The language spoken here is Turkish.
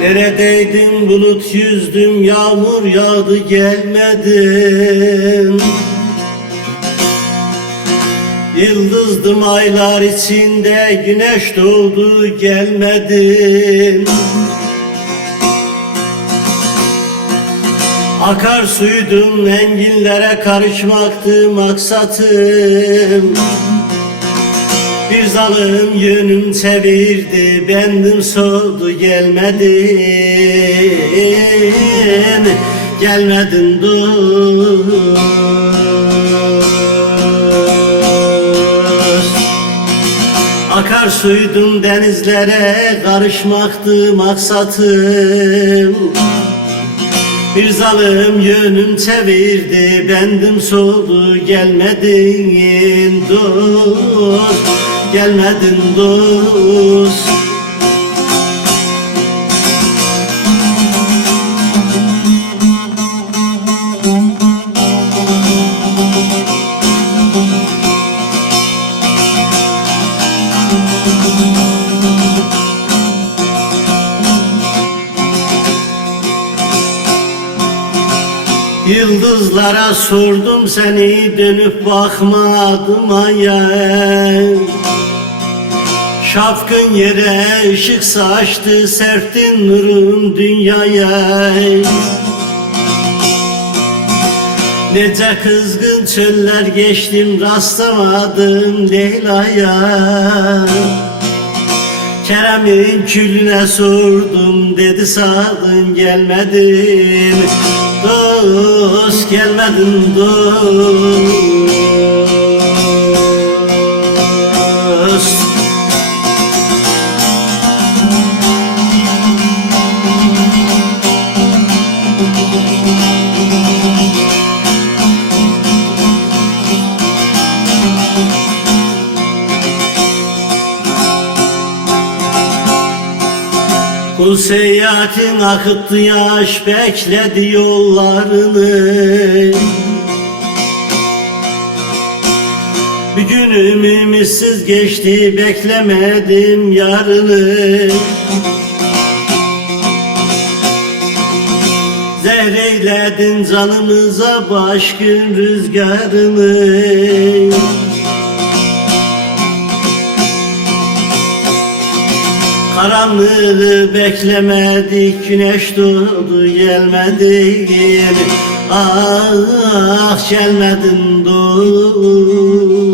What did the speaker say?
Neredeydin bulut yüzdüm, yağmur yağdı gelmedin. Yıldızdım aylar içinde, güneş doğdu gelmedin. Akarsuydum, enginlere karışmaktı maksatım. Bir zalim yönüm çevirdi, bendim soğudu gelmedin. Gelmedin dost. Akarsuydum, denizlere karışmaktı maksatım. Bir zalim yönüm çevirdi, bendim soğudu gelmedin dost. Gelmedin dost. Yıldızlara sordum seni, dönüp bakmadım aya. Şapkın yere ışık saçtı, serptin nurun dünyaya. Nece kızgın çöller geçtim, rastlamadım Leyla'ya. Kerem'in külüne sordum, dedi sağdın gelmedin dost, gelmedin dost. Kul seyahatin akıttı yaş, bekledi yollarını. Bir günüm ümitsiz geçti, beklemedim yarını. Zehreyledin canımıza başkın rüzgarını. Karanlığı beklemedik, güneş doğdu gelmedin. Ah gelmedin dost.